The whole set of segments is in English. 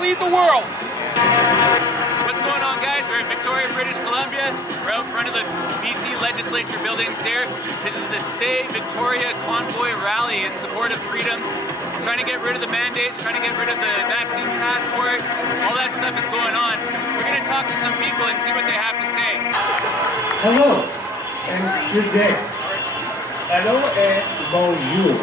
lead the world. What's going on, guys? We're in Victoria, British Columbia. We're out front of the BC Legislature buildings here. This is the Stay Victoria Convoy Rally in support of freedom. Trying to get rid of the mandates, trying to get rid of the vaccine passport. All that stuff is going on. We're going to talk to some people and see what they have to say. Hello and good day. Hello and bonjour.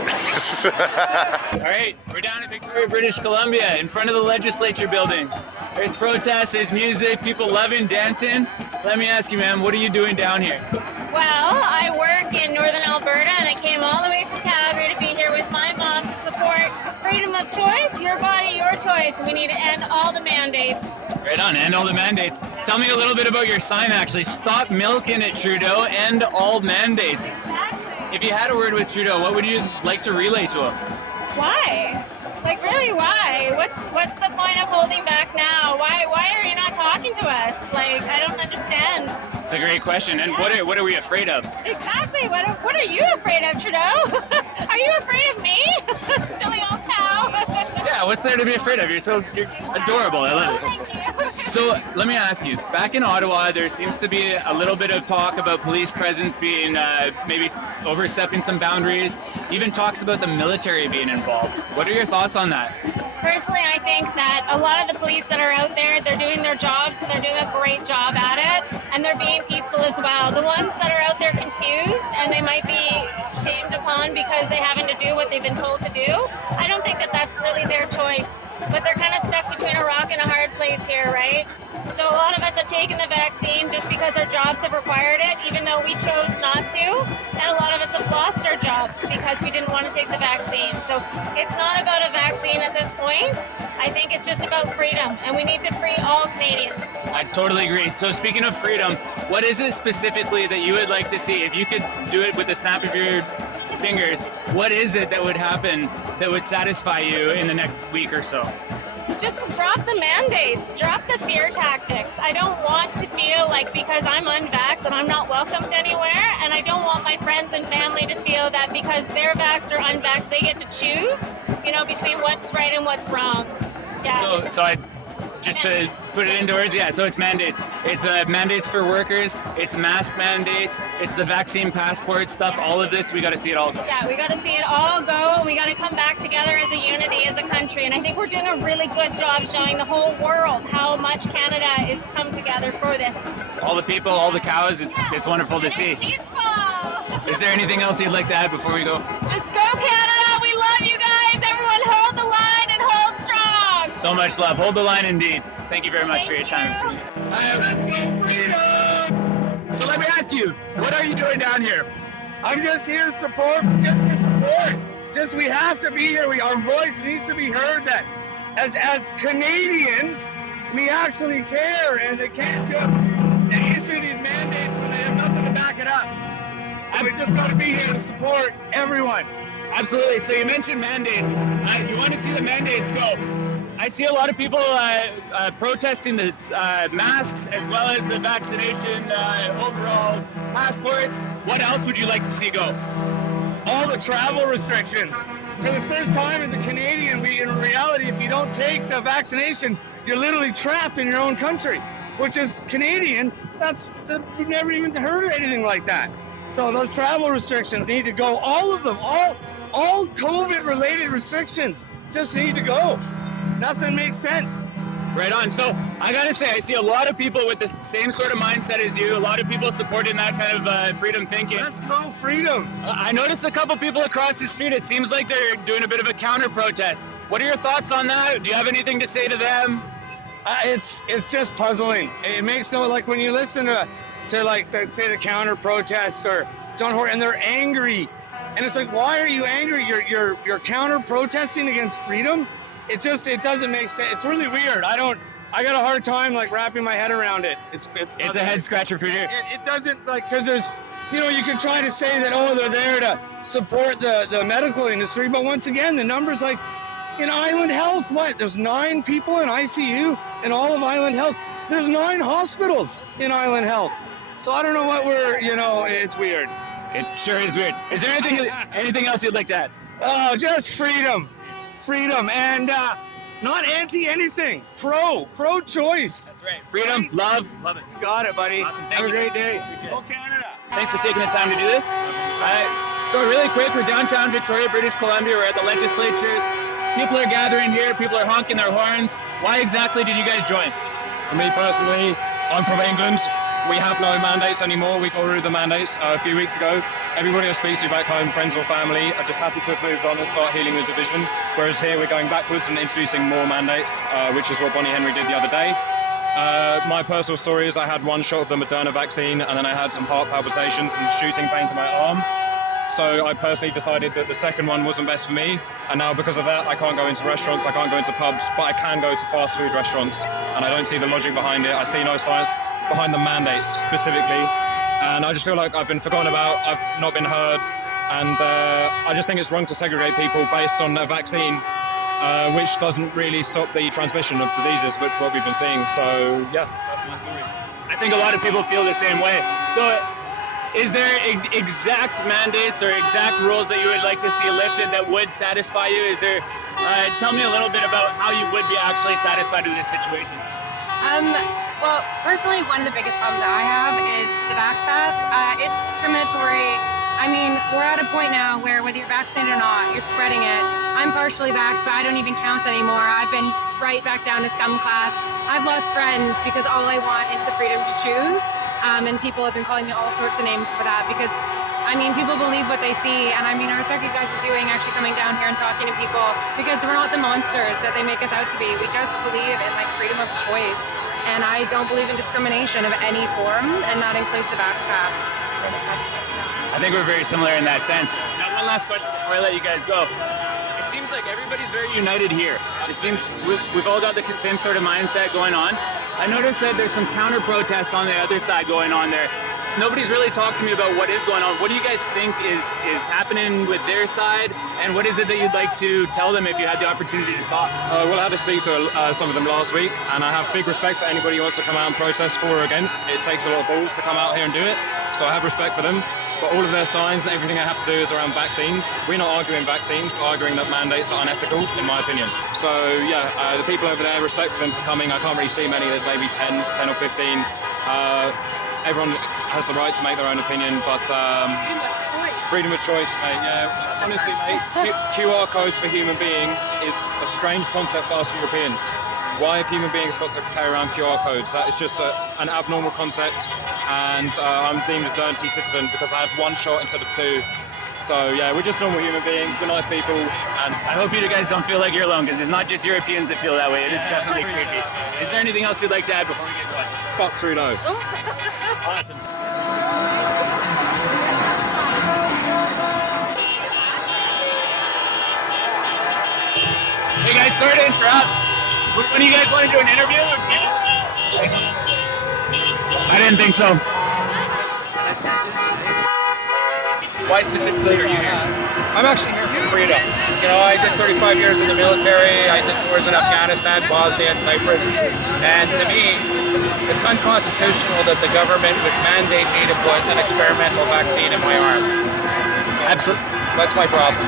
All right, we're down in Victoria, British Columbia, in front of the legislature buildings. There's protests, there's music, people loving, dancing. Let me ask you, ma'am, what are you doing down here? Well, I work in Northern Alberta and I came all the way from Calgary to be here with my mom to support freedom of choice, your body, your choice, and we need to end all the mandates. Right on, end all the mandates. Tell me a little bit about your sign, actually. Stop milking it, Trudeau, end all mandates. Exactly. If you had a word with Trudeau, what would you like to relay to him? Why? Like, really, why? What's the point of holding back now? Why are you not talking to us? Like, I don't understand. It's a great question. And what are we afraid of? Exactly. What are you afraid of, Trudeau? Are you afraid of me? Silly old cow. Yeah, what's there to be afraid of? You're adorable. I love it. Thank you. So let me ask you, back in Ottawa, there seems to be a little bit of talk about police presence being maybe overstepping some boundaries, even talks about the military being involved. What are your thoughts on that? Personally, I think that a lot of the police that are out there, they're doing their jobs and they're doing a great job at it, and they're being peaceful as well. The ones that are out there confused and they might be shamed upon because they haven't to do what they've been told to do, I don't think that that's really their choice. But they're kind of stuck between a rock and a hard place here, right? So a lot of us have taken the vaccine just because our jobs have required it, even though we chose not to. And a lot of us have lost our jobs because we didn't want to take the vaccine. So it's not about a vaccine at this point. I think it's just about freedom, and we need to free all Canadians. I totally agree. So speaking of freedom, what is it specifically that you would like to see? If you could do it with the snap of your fingers, what is it that would happen that would satisfy you in the next week or so? Just drop the mandates, drop the fear tactics. I don't want to feel like because I'm unvaxxed that I'm not welcomed anywhere, and I don't want my friends and family to feel that because they're vaxxed or unvaxxed, they get to choose, between what's right and what's wrong. Yeah. So I just to put it into words, yeah, so it's mandates. It's mandates for workers, it's mask mandates, it's the vaccine passport stuff, all of this, we got to see it all go. Yeah, we got to see it all go, and we got to come back together as a unity, as a country, and I think we're doing a really good job showing the whole world how much Canada is come together for this. All the people, all the cows, it's wonderful to see. Peaceful. Is there anything else you'd like to add before we go? Just go Canada, we love you guys, everyone hold the line and hold strong. So much love. Hold the line indeed. Thank you very much for your time. Appreciate it. Let's go freedom! So let me ask you, what are you doing down here? I'm just here to support, just for support. Just we have to be here. Our voice needs to be heard that as Canadians, we actually care, and they can't just issue these mandates when they have nothing to back it up. So we just got to be here to support everyone. Absolutely. So you mentioned mandates. You want to see the mandates go. I see a lot of people protesting the masks as well as the vaccination overall passports. What else would you like to see go? All the travel restrictions. For the first time as a Canadian, in reality, if you don't take the vaccination, you're literally trapped in your own country, which is Canadian. We've never even heard of anything like that. So those travel restrictions need to go. All of them, all COVID-related restrictions just need to go. Nothing makes sense. Right on. So I gotta say, I see a lot of people with the same sort of mindset as you. A lot of people supporting that kind of freedom thinking. Let's go freedom. I noticed a couple people across the street. It seems like they're doing a bit of a counter protest. What are your thoughts on that? Do you have anything to say to them? It's just puzzling. It makes like when you listen to say the counter protest or don't hurt, and they're angry, and it's like, why are you angry? You're counter protesting against freedom. It doesn't make sense. It's really weird. I got a hard time wrapping my head around it. It's a head scratcher for you. It doesn't because there's, you can try to say that, they're there to support the medical industry, but once again, the numbers in Island Health, there's 9 people in ICU in all of Island Health. There's 9 hospitals in Island Health. So I don't know what it's weird. It sure is weird. Is there anything else you'd like to add? Oh, just freedom. And Not anti anything. Pro-choice. That's right. Freedom, love it. Got it, buddy. Awesome. Thank Have a you. great day. Go Canada. Thanks for taking the time to do this. So really quick, we're downtown Victoria, British Columbia. We're at the legislatures. People are gathering here. People are honking their horns. Why exactly did you guys join? For me personally, I'm from England. We have no mandates anymore. We got rid of the mandates a few weeks ago. Everybody I speak to back home, friends or family, are just happy to have moved on and start healing the division. Whereas here we're going backwards and introducing more mandates, which is what Bonnie Henry did the other day. My personal story is I had one shot of the Moderna vaccine and then I had some heart palpitations and shooting pains in my arm. So I personally decided that the second one wasn't best for me. And now because of that, I can't go into restaurants, I can't go into pubs, but I can go to fast food restaurants. And I don't see the logic behind it. I see no science behind the mandates specifically. And I just feel like I've been forgotten about, I've not been heard. And I just think it's wrong to segregate people based on a vaccine, which doesn't really stop the transmission of diseases, which is what we've been seeing. So yeah, that's my story. I think a lot of people feel the same way. So is there exact mandates or exact rules that you would like to see lifted that would satisfy you? Is there, tell me a little bit about how you would be actually satisfied with this situation. Well, personally, one of the biggest problems I have is the vax pass. It's discriminatory. I mean, we're at a point now where whether you're vaccinated or not, you're spreading it. I'm partially vaxxed, but I don't even count anymore. I've been right back down to scum class. I've lost friends because all I want is the freedom to choose. And people have been calling me all sorts of names for that because, I mean, people believe what they see. And I mean, I respect what you guys are doing, actually coming down here and talking to people because we're not the monsters that they make us out to be. We just believe in like freedom of choice. And I don't believe in discrimination of any form, and that includes the vax pass. I think we're very similar in that sense. Now, one last question before I let you guys go. It seems like everybody's very united here. It seems we've all got the same sort of mindset going on. I noticed that there's some counter protests on the other side going on there. Nobody's really talked to me about what is going on. What do you guys think is happening with their side? And what is it that you'd like to tell them if you had the opportunity to talk? Well, I had to speak to some of them last week, and I have big respect for anybody who wants to come out and protest for or against. It takes a lot of balls to come out here and do it, so I have respect for them. But all of their signs and everything I have to do is around vaccines. We're not arguing vaccines, but arguing that mandates are unethical, in my opinion. So yeah, the people over there, respect for them for coming. I can't really see many. There's maybe 10 or 15. Everyone has the right to make their own opinion, but freedom of choice, mate. Yeah, honestly, mate, QR codes for human beings is a strange concept for us Europeans. Why have human beings got to carry around QR codes? That is just an abnormal concept, and I'm deemed a dirty citizen because I have one shot instead of two. So yeah, we're just normal human beings, we're nice people, and I hope you guys don't feel like you're alone, because it's not just Europeans that feel that way. It is definitely creepy. Is there anything else you'd like to add before we get going? fuck Trudeau. Awesome. Hey guys, sorry to interrupt. When do you guys want to do an interview? I didn't think so. Why specifically are you here? I'm actually here for freedom. You know, I did 35 years in the military. I did wars in Afghanistan, Bosnia, and Cyprus. And to me, it's unconstitutional that the government would mandate me to put an experimental vaccine in my arm. Absolutely. That's my problem.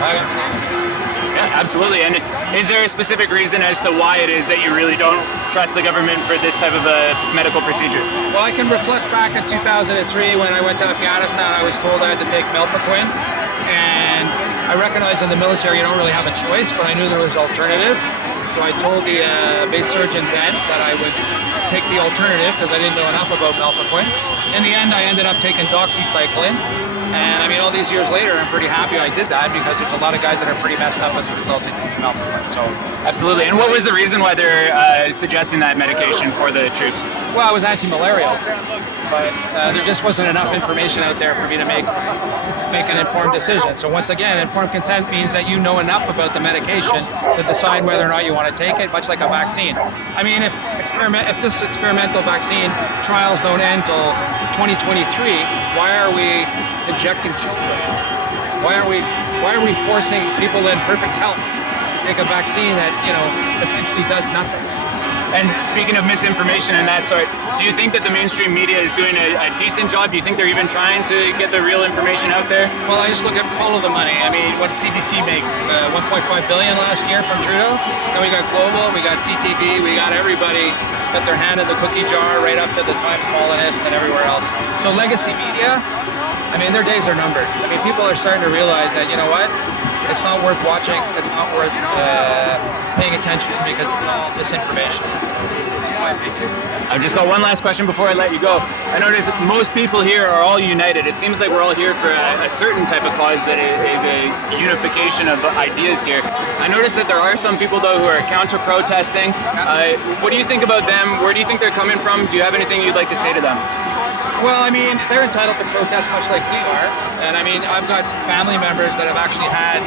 Yeah, absolutely. And is there a specific reason as to why it is that you really don't trust the government for this type of a medical procedure? Well, I can reflect back in 2003 when I went to Afghanistan. I was told I had to take melphaquine, and I recognized in the military you don't really have a choice, but I knew there was an alternative. So I told the base surgeon then that I would take the alternative because I didn't know enough about melphaquine. In the end, I ended up taking doxycycline. And I mean, all these years later, I'm pretty happy I did that because there's a lot of guys that are pretty messed up as a result of taking melphaquine. So, absolutely. And what was the reason why they're suggesting that medication for the troops? Well, it was anti-malarial, but there just wasn't enough information out there for me to make an informed decision. So once again, informed consent means that you know enough about the medication to decide whether or not you want to take it, much like a vaccine. I mean, if this experimental vaccine trials don't end till 2023, why are we injecting children? Why are we forcing people in perfect health to take a vaccine that, you know, essentially does nothing? And speaking of misinformation and that sort, do you think that the mainstream media is doing a decent job? Do you think they're even trying to get the real information out there? Well, I just look at follow the money. I mean, what did CBC make? 1.5 billion last year from Trudeau. Then we got Global, we got CTV, we got everybody got their hand in the cookie jar right up to the Times Colonist and everywhere else. So legacy media, I mean, their days are numbered. I mean, people are starting to realize that, you know what? It's not worth watching. It's not worth paying attention because it's all misinformation. That's my opinion. I've just got one last question before I let you go. I notice that most people here are all united. It seems like we're all here for a certain type of cause that is a unification of ideas here. I notice that there are some people, though, who are counter-protesting. What do you think about them? Where do you think they're coming from? Do you have anything you'd like to say to them? Well, I mean, they're entitled to protest much like we are. And I mean, I've got family members that have actually had,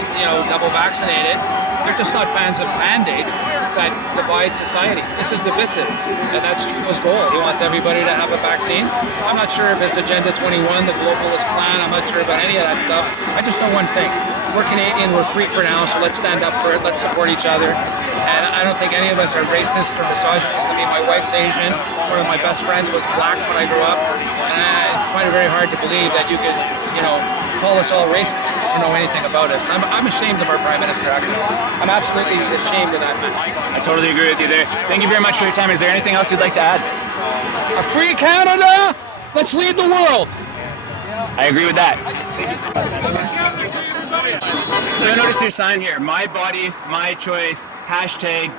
double vaccinated. They're just not fans of mandates that divide society. This is divisive, and that's Trudeau's goal. He wants everybody to have a vaccine. I'm not sure if it's Agenda 21, the globalist plan. I'm not sure about any of that stuff. I just know one thing. We're Canadian, we're free for now, so let's stand up for it, let's support each other. And I don't think any of us are racist or misogynist. I mean, my wife's Asian. One of my best friends was black when I grew up. And I find it very hard to believe that you could, call us all racist or know anything about us. I'm ashamed of our Prime Minister, actually. I'm absolutely ashamed of that man. I totally agree with you there. Thank you very much for your time. Is there anything else you'd like to add? A free Canada! Let's lead the world! I agree with that. Thank you so much. So I noticed your sign here. My body, my choice, hashtag,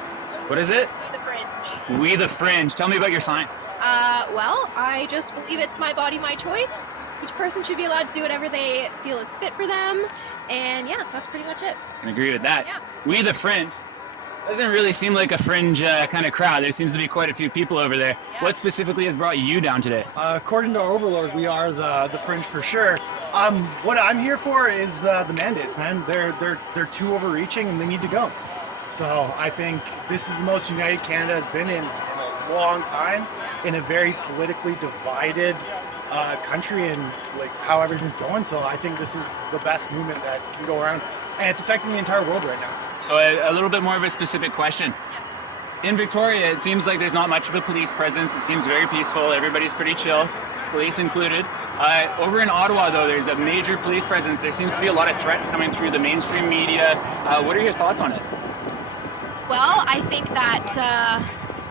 what is it? We the Fringe. We the Fringe. Tell me about your sign. Well, I just believe it's my body, my choice. Each person should be allowed to do whatever they feel is fit for them. And yeah, that's pretty much it. I can agree with that. Yeah. We the Fringe. Doesn't really seem like a fringe kind of crowd. There seems to be quite a few people over there. Yeah. What specifically has brought you down today? According to our overlord, we are the fringe for sure. What I'm here for is the mandates, man. They're too overreaching and they need to go. So I think this is the most united Canada has been in a long time, in a very politically divided country and like how everything's going. So I think this is the best movement that can go around, and it's affecting the entire world right now. So a little bit more of a specific question. In Victoria, it seems like there's not much of a police presence. It seems very peaceful. Everybody's pretty chill, police included. Over in Ottawa, though, there's a major police presence. There seems to be a lot of threats coming through the mainstream media. What are your thoughts on it? Well, I think that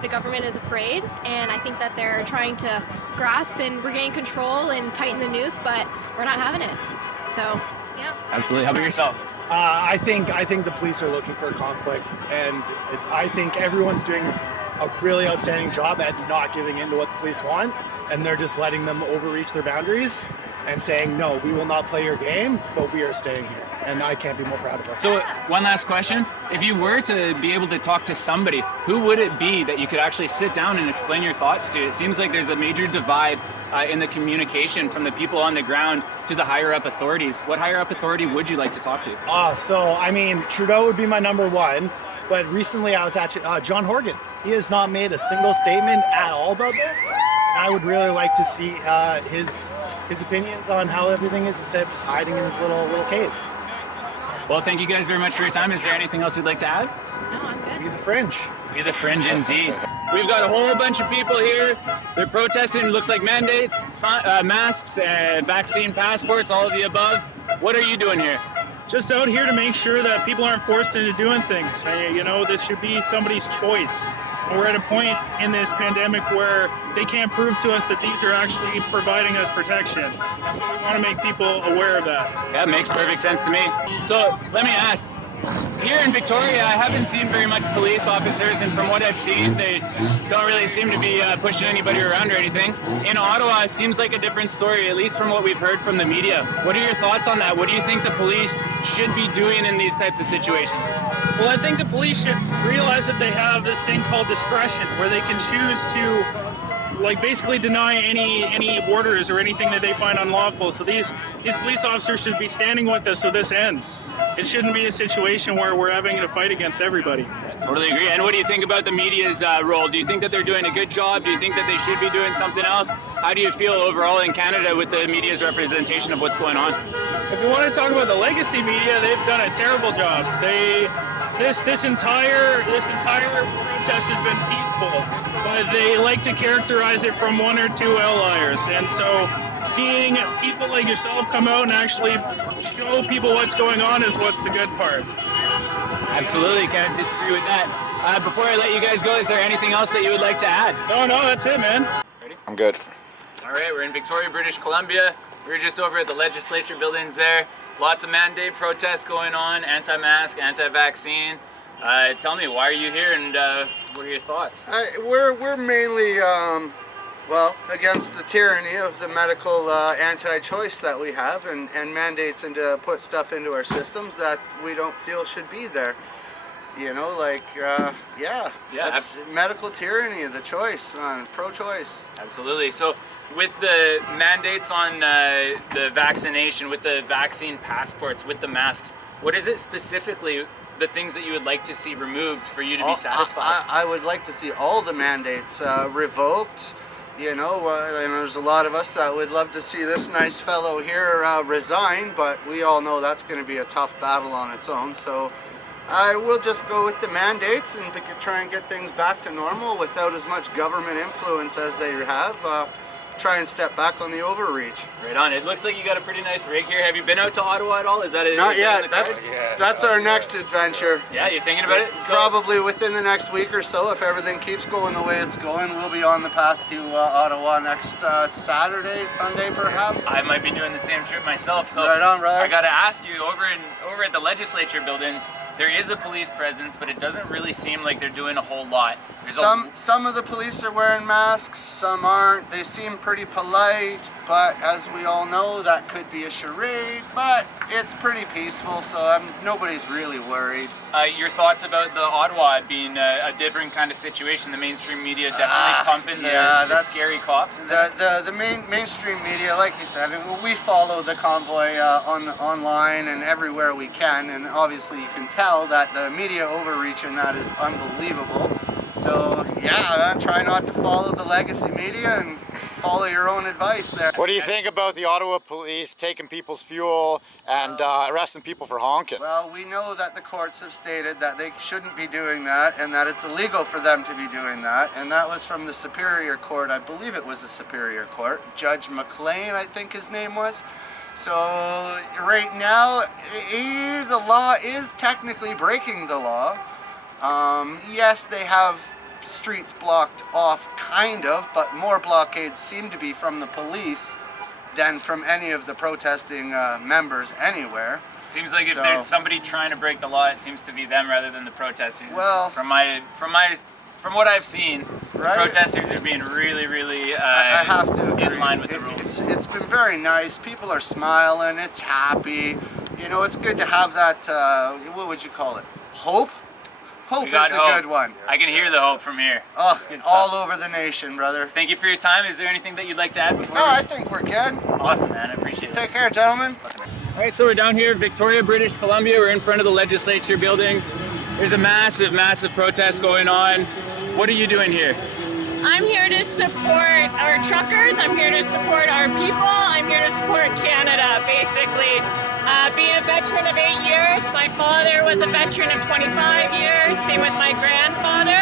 the government is afraid, and I think that they're trying to grasp and regain control and tighten the noose, but we're not having it. So, yeah. Absolutely. How about yourself? I think the police are looking for a conflict, and I think everyone's doing a really outstanding job at not giving in to what the police want, and they're just letting them overreach their boundaries and saying, no, we will not play your game, but we are staying here. And I can't be more proud of it. So one last question. If you were to be able to talk to somebody, who would it be that you could actually sit down and explain your thoughts to? It seems like there's a major divide in the communication from the people on the ground to the higher up authorities. What higher up authority would you like to talk to? So I mean, Trudeau would be my number one, but recently I was actually, John Horgan. He has not made a single statement at all about this. And I would really like to see his opinions on how everything is instead of just hiding in his little cave. Well, thank you guys very much for your time. Is there anything else you'd like to add? No, I'm good. Be the fringe. Be the fringe indeed. We've got a whole bunch of people here. They're protesting, it looks like mandates, masks, vaccine passports, all of the above. What are you doing here? Just out here to make sure that people aren't forced into doing things. This should be somebody's choice. And we're at a point in this pandemic where they can't prove to us that these are actually providing us protection. So we want to make people aware of that. That makes perfect sense to me. So let me ask, here in Victoria, I haven't seen very much police officers, and from what I've seen, they don't really seem to be pushing anybody around or anything. In Ottawa, it seems like a different story, at least from what we've heard from the media. What are your thoughts on that? What do you think the police should be doing in these types of situations? Well, I think the police should realize that they have this thing called discretion, where they can choose to basically deny any orders or anything that they find unlawful. So these police officers should be standing with us so this ends. It shouldn't be a situation where we're having to fight against everybody. Totally agree. And what do you think about the media's role? Do you think that they're doing a good job? Do you think that they should be doing something else? How do you feel overall in Canada with the media's representation of what's going on? If you want to talk about the legacy media, they've done a terrible job. this entire protest has been peaceful, but they like to characterize it from one or two outliers. And so seeing people like yourself come out and actually show people what's going on is what's the good part. Absolutely, can't disagree with that. Before I let you guys go, is there anything else that you would like to add? No, that's it, man. Ready? I'm good. All right, we're in Victoria, British Columbia. We're just over at the legislature buildings there. Lots of mandate protests going on, anti-mask, anti-vaccine. Tell me, why are you here, and what are your thoughts? We're mainly, well, against the tyranny of the medical anti-choice that we have, and mandates and to put stuff into our systems that we don't feel should be there. You know, like, that's medical tyranny, the choice, pro-choice. Absolutely. So with the mandates on the vaccination, with the vaccine passports, with the masks, what is it specifically, the things that you would like to see removed for you to be satisfied? I would like to see all the mandates revoked. You know, and there's a lot of us that would love to see this nice fellow here resign, but we all know that's going to be a tough battle on its own. So I will just go with the mandates and try and get things back to normal without as much government influence as they have. Try and step back on the overreach. Right on. It looks like you got a pretty nice rig here. Have you been out to Ottawa at all? Is that it? Not yet. That's our next adventure. Yeah, you're thinking about it? So, probably within the next week or so, if everything keeps going the way it's going, we'll be on the path to Ottawa next Saturday, Sunday perhaps. I might be doing the same trip myself. So right on, brother. I got to ask you, over at the legislature buildings, there is a police presence, but it doesn't really seem like they're doing a whole lot. Some of the police are wearing masks, some aren't. They seem pretty polite, but as we all know, that could be a charade, but it's pretty peaceful, so nobody's really worried. Your thoughts about the Ottawa being a different kind of situation? The mainstream media definitely pumping the scary cops in there? The mainstream media, like you said, we follow the convoy online and everywhere we can, and obviously you can tell that the media overreach in that is unbelievable. So yeah, try not to follow the legacy media and follow your own advice there. What do you think about the Ottawa police taking people's fuel and arresting people for honking? Well, we know that the courts have stated that they shouldn't be doing that and that it's illegal for them to be doing that, and that was from the Superior Court. I believe it was a Superior Court. Judge McLean, I think his name was. So right now, the law is technically breaking the law. Yes, they have streets blocked off, kind of, but more blockades seem to be from the police than from any of the protesting members anywhere. Seems like if there's somebody trying to break the law, it seems to be them rather than the protesters. Well, from what I've seen, right? The protesters are being really I have to agree. In line with the rules. It's been very nice. People are smiling. It's happy. You know, it's good to have that. What would you call it? Hope. Hope is a good one. I can hear the hope from here. Oh, all over the nation, brother. Thank you for your time. Is there anything that you'd like to add before? No, I think we're good. Awesome, man. I appreciate it. Take care, gentlemen. All right, so we're down here in Victoria, British Columbia. We're in front of the legislature buildings. There's a massive protest going on. What are you doing here? I'm here to support our truckers. I'm here to support our people. I'm here to support Canada, basically. Being a veteran of 8 years, my father was a veteran of 25 years, same with my grandfather.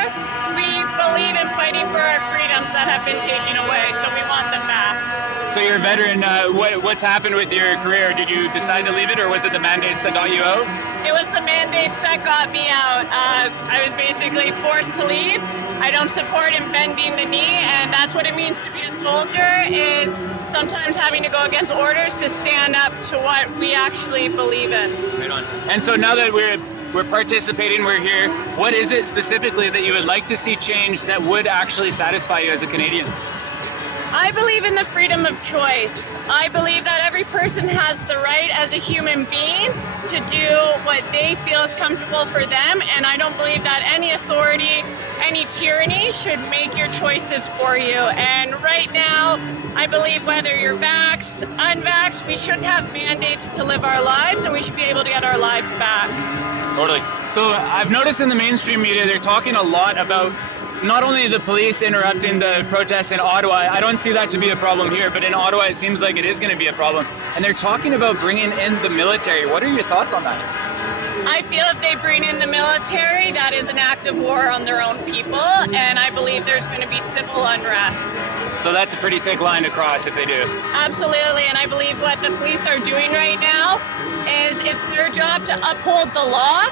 We believe in fighting for our freedoms that have been taken away, so we want them back. So you're a veteran. What's happened with your career? Did you decide to leave it, or was it the mandates that got you out? It was the mandates that got me out. I was basically forced to leave. I don't support him bending the knee, and that's what it means to be a soldier, is sometimes having to go against orders to stand up to what we actually believe in. Right on. And so now that we're participating, we're here, what is it specifically that you would like to see changed that would actually satisfy you as a Canadian? I believe in the freedom of choice. I believe that every person has the right as a human being to do what they feel is comfortable for them, and I don't believe that any authority, any tyranny should make your choices for you. And right now, I believe whether you're vaxxed, unvaxxed, we should have mandates to live our lives, and we should be able to get our lives back. Totally. So I've noticed in the mainstream media, they're talking a lot about not only the police interrupting the protests in Ottawa. I don't see that to be a problem here, but in Ottawa it seems like it is going to be a problem. And they're talking about bringing in the military. What are your thoughts on that? I feel if they bring in the military, that is an act of war on their own people, and I believe there's going to be civil unrest. So that's a pretty thick line to cross if they do. Absolutely, and I believe what the police are doing right now is it's their job to uphold the law,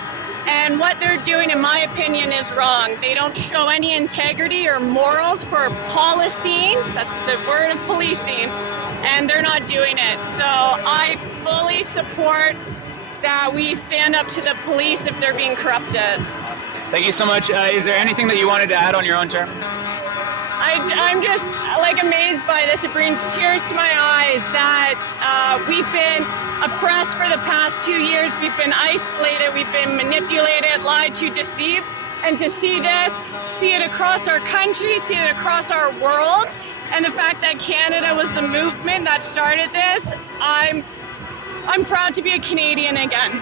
and what they're doing, in my opinion, is wrong. They don't show any integrity or morals for policing, that's the word of policing, and they're not doing it. So I fully support that we stand up to the police if they're being corrupted. Awesome. Thank you so much. Is there anything that you wanted to add on your own term? I'm just like amazed by this. It brings tears to my eyes that we've been oppressed for the past 2 years. We've been isolated. We've been manipulated, lied to, deceived. And to see this, see it across our country, see it across our world, and the fact that Canada was the movement that started this, I'm proud to be a Canadian again.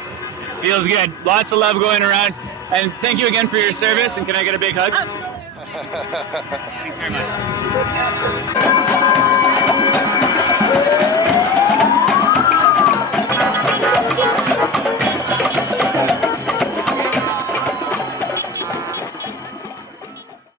Feels good. Lots of love going around. And thank you again for your service. And can I get a big hug? Absolutely. Thanks very much.